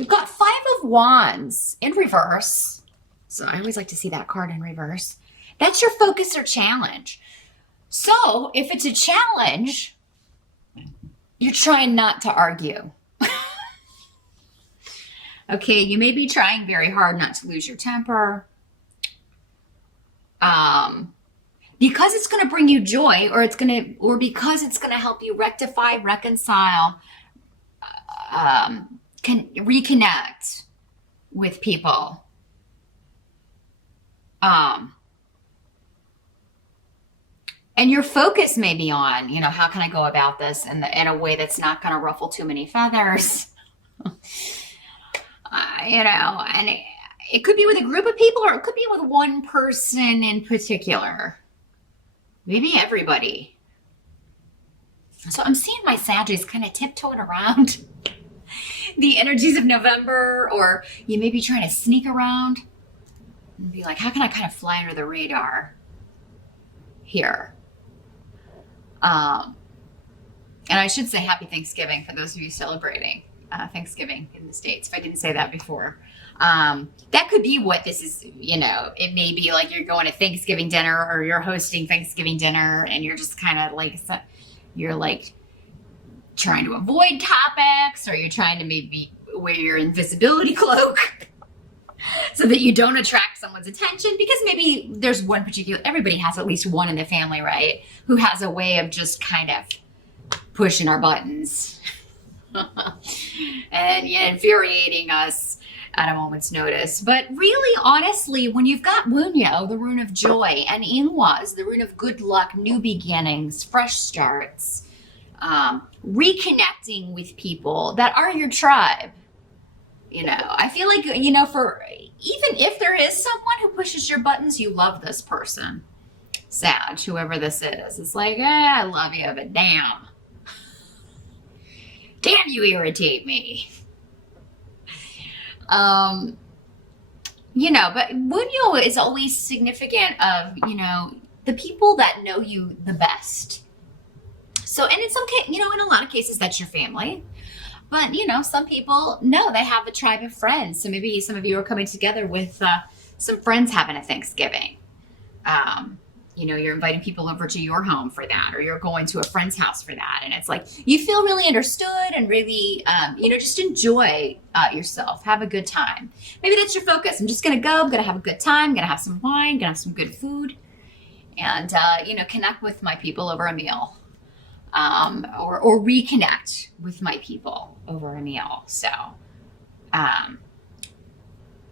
We've got Five of Wands in reverse. So I always like to see that card in reverse. That's your focus or challenge. So if it's a challenge, you're trying not to argue. Okay, you may be trying very hard not to lose your temper. Because it's going to bring you joy, or because it's going to help you rectify, reconcile, can reconnect with people. And your focus may be on, how can I go about this in a way that's not going to ruffle too many feathers? And it could be with a group of people, or it could be with one person in particular. Maybe everybody. So I'm seeing my Sagittarius kind of tiptoeing around the energies of November, or you may be trying to sneak around and be like, how can I kind of fly under the radar here? And I should say happy Thanksgiving for those of you celebrating Thanksgiving in the States, if I didn't say that before. That could be what this is, it may be like you're going to Thanksgiving dinner, or you're hosting Thanksgiving dinner, and you're just kind of like, you're like trying to avoid topics, or you're trying to maybe wear your invisibility cloak so that you don't attract someone's attention, because maybe there's one particular, everybody has at least one in the family, right, who has a way of just kind of pushing our buttons and infuriating us at a moment's notice. But really, honestly, when you've got Wunyo, the rune of joy, and Inwas, the rune of good luck, new beginnings, fresh starts, reconnecting with people that are your tribe, I feel like, for even if there is someone who pushes your buttons, you love this person. Sag, whoever this is. It's like, I love you, but damn, you irritate me. But Wunyo is always significant of, the people that know you the best. So, and in some case, in a lot of cases, that's your family. But, some people know they have a tribe of friends. So maybe some of you are coming together with some friends having a Thanksgiving. You're inviting people over to your home for that, or you're going to a friend's house for that. And it's like, you feel really understood and really, just enjoy yourself. Have a good time. Maybe that's your focus. I'm just going to go. I'm going to have a good time. I'm going to have some wine. Going to have some good food. And, connect with my people over a meal. Or reconnect with my people over a meal. So,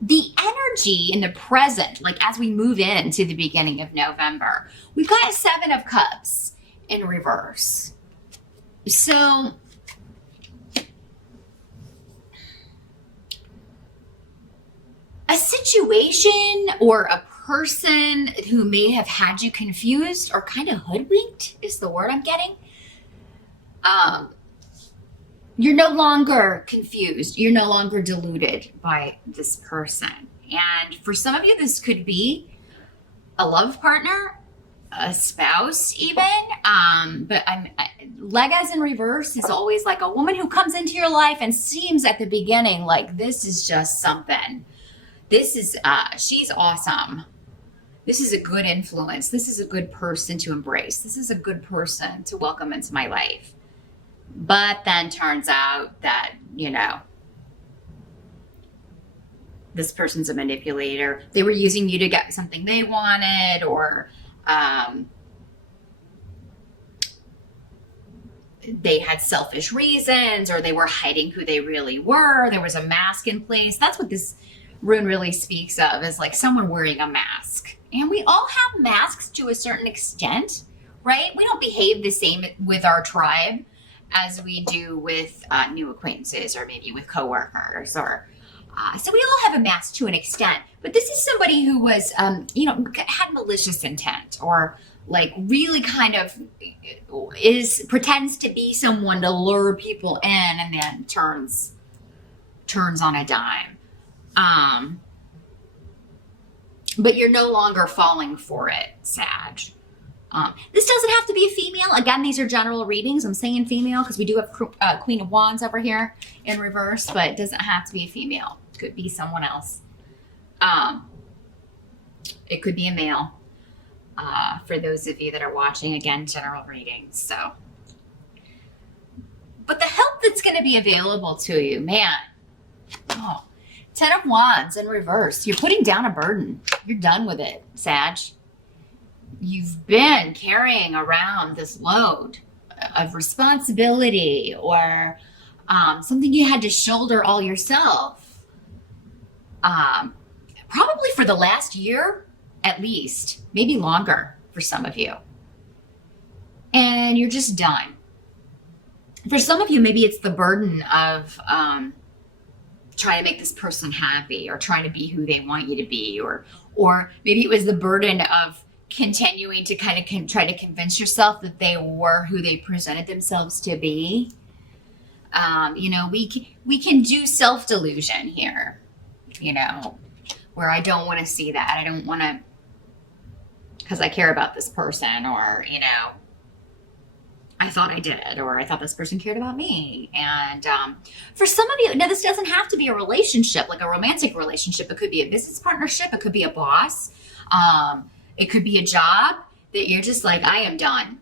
the energy in the present, like as we move into the beginning of November, we've got a Seven of Cups in reverse. So, a situation or a person who may have had you confused or kind of hoodwinked is the word I'm getting. You're no longer confused. You're no longer deluded by this person. And for some of you, this could be a love partner, a spouse even. But Legas in reverse is always like a woman who comes into your life and seems at the beginning like this is just something. This is, she's awesome. This is a good influence. This is a good person to embrace. This is a good person to welcome into my life. But then turns out that, this person's a manipulator. They were using you to get something they wanted, or they had selfish reasons, or they were hiding who they really were. There was a mask in place. That's what this rune really speaks of, is like someone wearing a mask. And we all have masks to a certain extent, right? We don't behave the same with our tribe as we do with new acquaintances, or maybe with coworkers, or so we all have a mask to an extent. But this is somebody who was, had malicious intent, or like really kind of pretends to be someone to lure people in, and then turns on a dime. But you're no longer falling for it, Sag. This doesn't have to be a female. Again, these are general readings. I'm saying female because we do have Queen of Wands over here in reverse, but it doesn't have to be a female. It could be someone else. It could be a male. For those of you that are watching, again, general readings. So, but the help that's going to be available to you, man. Oh, 10 of Wands in reverse. You're putting down a burden. You're done with it, Sag. You've been carrying around this load of responsibility or something you had to shoulder all yourself. Probably for the last year, at least, maybe longer for some of you. And you're just done. For some of you, maybe it's the burden of trying to make this person happy or trying to be who they want you to be, or maybe it was the burden of continuing to kind of try to convince yourself that they were who they presented themselves to be. You know, we can do self-delusion here, you know, where I don't want to see that. I don't want to, because I care about this person, or, you know, I thought I did, or I thought this person cared about me. And for some of you, now this doesn't have to be a relationship, like a romantic relationship. It could be a business partnership. It could be a boss. It could be a job that you're just like, I am done.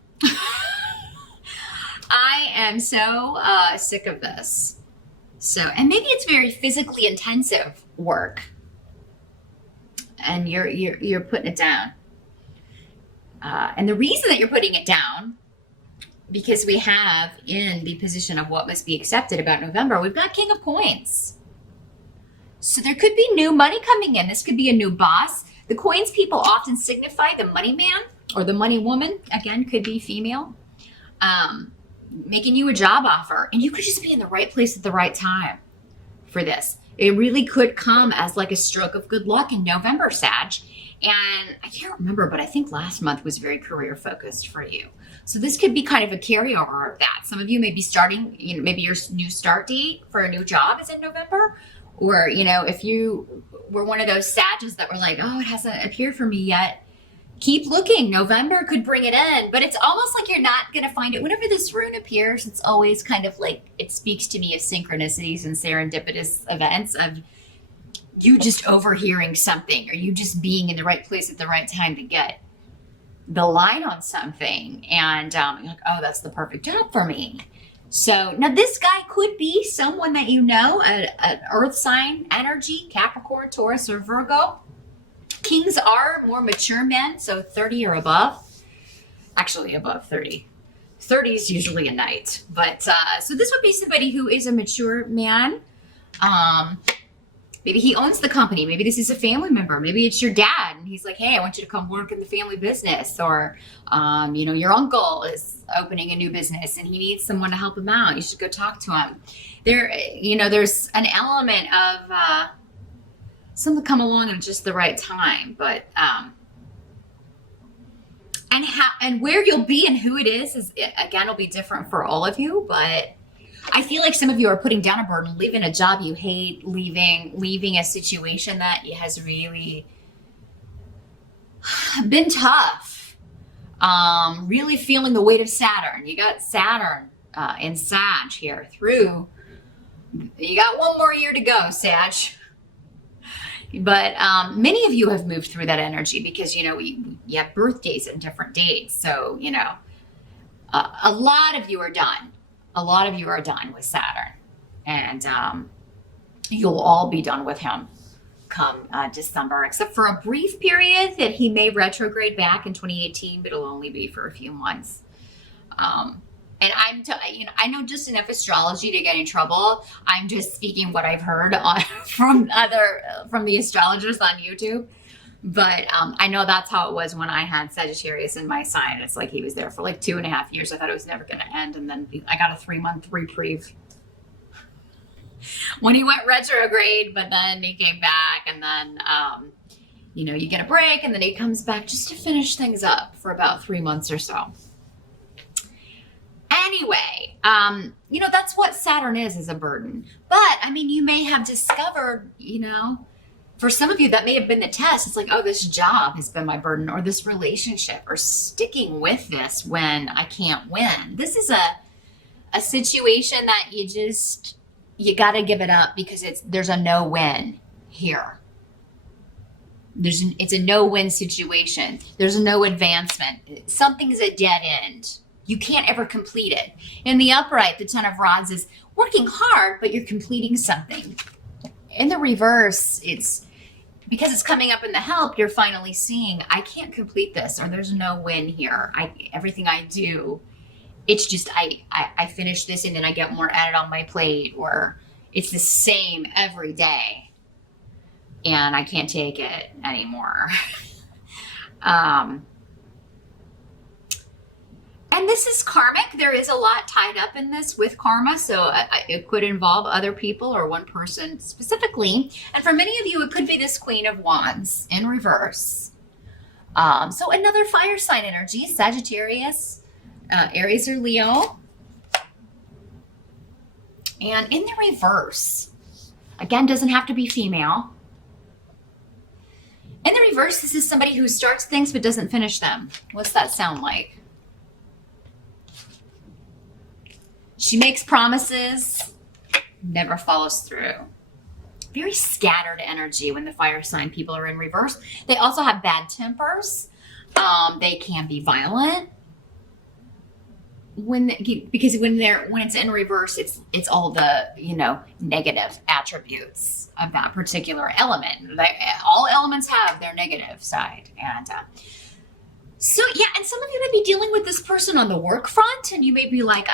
I am so sick of this. So, and maybe it's very physically intensive work, and you're putting it down. And the reason that you're putting it down, because we have in the position of what must be accepted about November, we've got King of Coins. So there could be new money coming in. This could be a new boss. The coins people often signify the money man or the money woman. Again, could be female. Making you a job offer. And you could just be in the right place at the right time for this. It really could come as like a stroke of good luck in November, Sag. And I can't remember, but I think last month was very career focused for you. So this could be kind of a carryover of that. Some of you may be starting, you know, maybe your new start date for a new job is in November. Or, you know, if you were one of those Sages that were like, oh, it hasn't appeared for me yet, keep looking. November could bring it in, but it's almost like you're not going to find it. Whenever this rune appears, it's always kind of like, it speaks to me of synchronicities and serendipitous events of you just overhearing something, or you just being in the right place at the right time to get the line on something. And you're like, oh, that's the perfect job for me. So now this guy could be someone that you know, an earth sign energy, Capricorn, Taurus, or Virgo. Kings are more mature men, so 30 or above. Actually, above 30. 30 is usually a knight. But so this would be somebody who is a mature man. Maybe he owns the company. Maybe this is a family member. Maybe it's your dad. And he's like, hey, I want you to come work in the family business. Or, you know, your uncle is opening a new business and he needs someone to help him out. You should go talk to him. There, you know, there's an element of someone come along at just the right time. But, and where you'll be and who it is again, will be different for all of you. But I feel like some of you are putting down a burden, leaving a job you hate, leaving a situation that has really been tough. Really feeling the weight of Saturn. You got Saturn in Sag here through. You got one more year to go, Sag. But many of you have moved through that energy because, you know, you have birthdays and different dates. So, you know, a lot of you are done. A lot of you are done with Saturn, and you'll all be done with him come December, except for a brief period that he may retrograde back in 2018, but it'll only be for a few months. And you know, I know just enough astrology to get in trouble. I'm just speaking what I've heard from the astrologers on YouTube. But I know that's how it was when I had Sagittarius in my sign. It's like he was there for like 2.5 years. I thought it was never going to end. And then I got a 3-month reprieve when he went retrograde. But then he came back, and then, you know, you get a break, and then he comes back just to finish things up for about 3 months or so. Anyway, you know, that's what Saturn is a burden. But, I mean, you may have discovered, you know, For some of you, that may have been the test. It's like, oh, this job has been my burden, or this relationship, or sticking with this when I can't win. This is a situation that you got to give it up, because there's a no win here. It's a no-win situation. There's no advancement. Something's a dead end. You can't ever complete it. In the upright, the Ten of Rods is working hard, but you're completing something. In the reverse, it's because it's coming up in the help, you're finally seeing, I can't complete this, or there's no win here. Everything I do, it's just, I finish this and then I get more added on my plate, or it's the same every day. And I can't take it anymore. And this is karmic. There is a lot tied up in this with karma. So it could involve other people or one person specifically. And for many of you, it could be this Queen of Wands in reverse. So another fire sign energy, Sagittarius, Aries or Leo. And in the reverse, again, doesn't have to be female. In the reverse, this is somebody who starts things but doesn't finish them. What's that sound like? She makes promises, never follows through. Very scattered energy when the fire sign people are in reverse. They also have bad tempers. They can be violent. Because when it's in reverse, it's all the negative attributes of that particular element. All elements have their negative side, and so yeah. And some of you may be dealing with this person on the work front, and you may be like,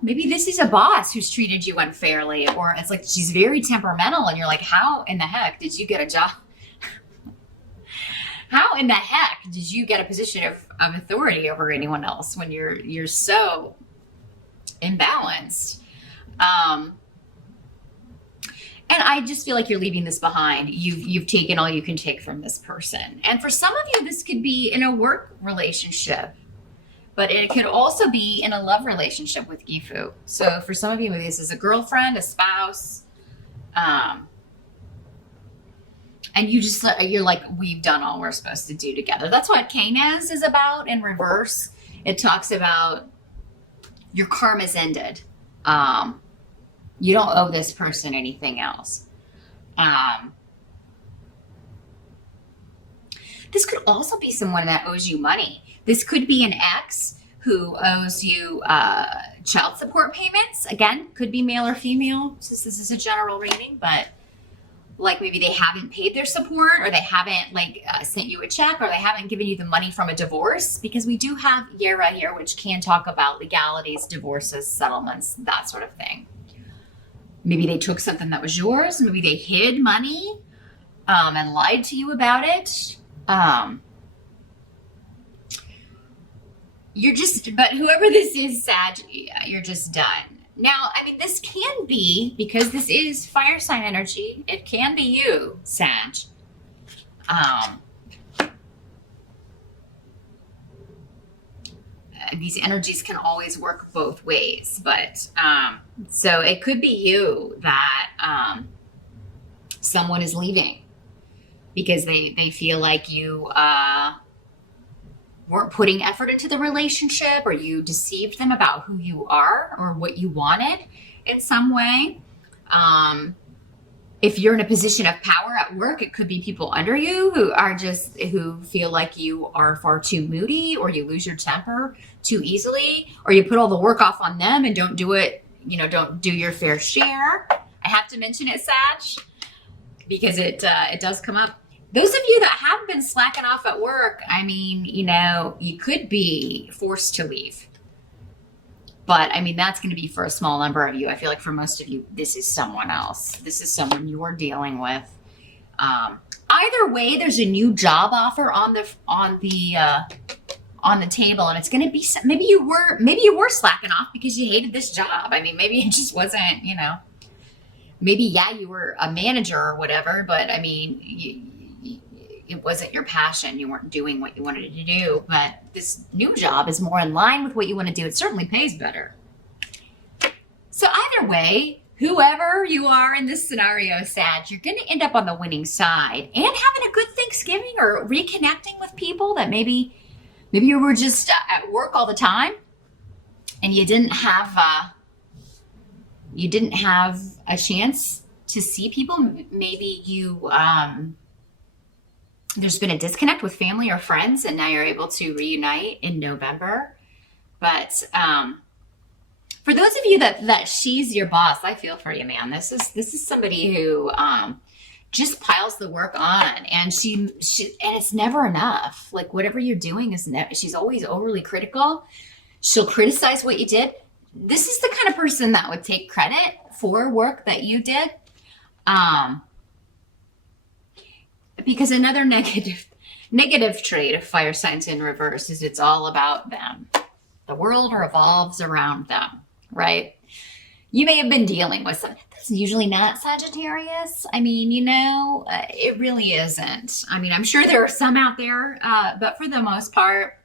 maybe this is a boss who's treated you unfairly, or it's like she's very temperamental, and you're like, how in the heck did you get a job? How in the heck did you get a position of authority over anyone else when you're so imbalanced? And I just feel like you're leaving this behind. You've taken all you can take from this person. And for some of you, this could be in a work relationship, but it could also be in a love relationship with Gifu. So for some of you, this is a girlfriend, a spouse, and you're like, we've done all we're supposed to do together. That's what Canes is about in reverse. It talks about your karma's ended. You don't owe this person anything else. This could also be someone that owes you money. This could be an ex who owes you child support payments. Again, could be male or female, since this is a general reading, but like maybe they haven't paid their support, or they haven't sent you a check, or they haven't given you the money from a divorce, because we do have Yera here, which can talk about legalities, divorces, settlements, that sort of thing. Maybe they took something that was yours. Maybe they hid money and lied to you about it. But whoever this is, Sag, you're just done. Now, I mean, this can be, because this is fire sign energy, it can be you, Sag. These energies can always work both ways, but so it could be you that someone is leaving because they feel like you weren't putting effort into the relationship, or you deceived them about who you are or what you wanted in some way. If you're in a position of power at work, it could be people under you who feel like you are far too moody, or you lose your temper too easily, or you put all the work off on them and don't do it, don't do your fair share. I have to mention it, Sag, because it does come up. Those of you that have been slacking off at work, I mean, you could be forced to leave. But I mean, that's going to be for a small number of you. I feel like for most of you, this is someone else. This is someone you're dealing with. Either way, there's a new job offer on the table, and it's going to be, maybe you were slacking off because you hated this job. I mean, maybe it just wasn't, maybe, you were a manager or whatever, but I mean, it wasn't your passion. You weren't doing what you wanted to do, but this new job is more in line with what you want to do. It certainly pays better. So either way, whoever you are in this scenario, Sag, you're going to end up on the winning side and having a good Thanksgiving or reconnecting with people that maybe you were just at work all the time and you didn't have a chance to see people. Maybe there's been a disconnect with family or friends, and now you're able to reunite in November. But for those of you that she's your boss, I feel for you, man. This is somebody who just piles the work on, and she and it's never enough. Like whatever you're doing is she's always overly critical. She'll criticize what you did. This is the kind of person that would take credit for work that you did. Because another negative trait of fire signs in reverse is it's all about them. The world revolves around them, right? You may have been dealing with some. That's usually not Sagittarius. I mean, it really isn't. I mean, I'm sure there are some out there, but for the most part,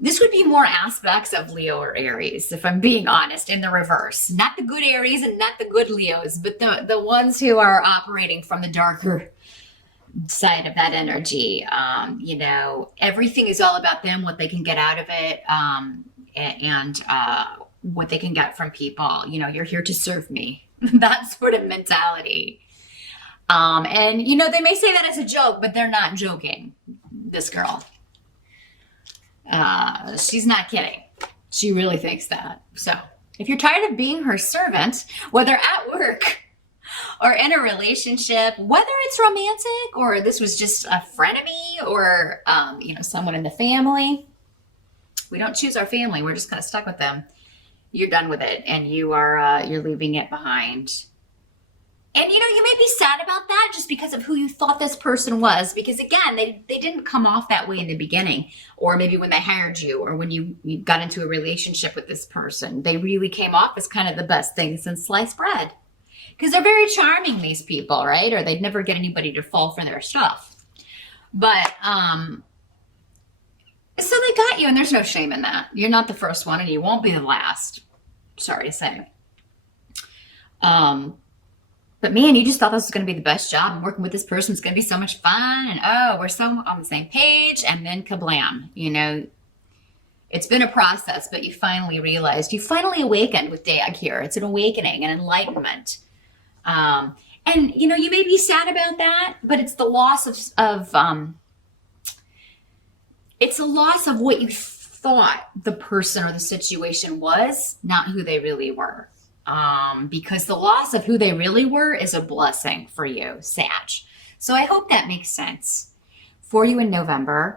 this would be more aspects of Leo or Aries, if I'm being honest, in the reverse. Not the good Aries and not the good Leos, but the ones who are operating from the darker side of that energy. Everything is all about them, what they can get out of it, and what they can get from people. You're here to serve me. That sort of mentality. And they may say that as a joke, but they're not joking. This girl. She's not kidding. She really thinks that. So if you're tired of being her servant, whether at work or in a relationship, whether it's romantic or this was just a frenemy or, someone in the family, we don't choose our family. We're just kind of stuck with them. You're done with it and you're leaving it behind. And, you may be sad about that just because of who you thought this person was. Because, again, they didn't come off that way in the beginning. Or maybe when they hired you or when you got into a relationship with this person. They really came off as kind of the best thing since sliced bread. Because they're very charming, these people, right? Or they'd never get anybody to fall for their stuff. But, so they got you, and there's no shame in that. You're not the first one, and you won't be the last. Sorry to say. But man, you just thought this was going to be the best job, and working with this person is going to be so much fun, and we're so on the same page, and then kablam. It's been a process, but you finally realized, you finally awakened with Dag here. It's an awakening, an enlightenment. And you may be sad about that, but it's the loss it's a loss of what you thought the person or the situation was, not who they really were. Because the loss of who they really were is a blessing for you, Sag. So I hope that makes sense for you in November.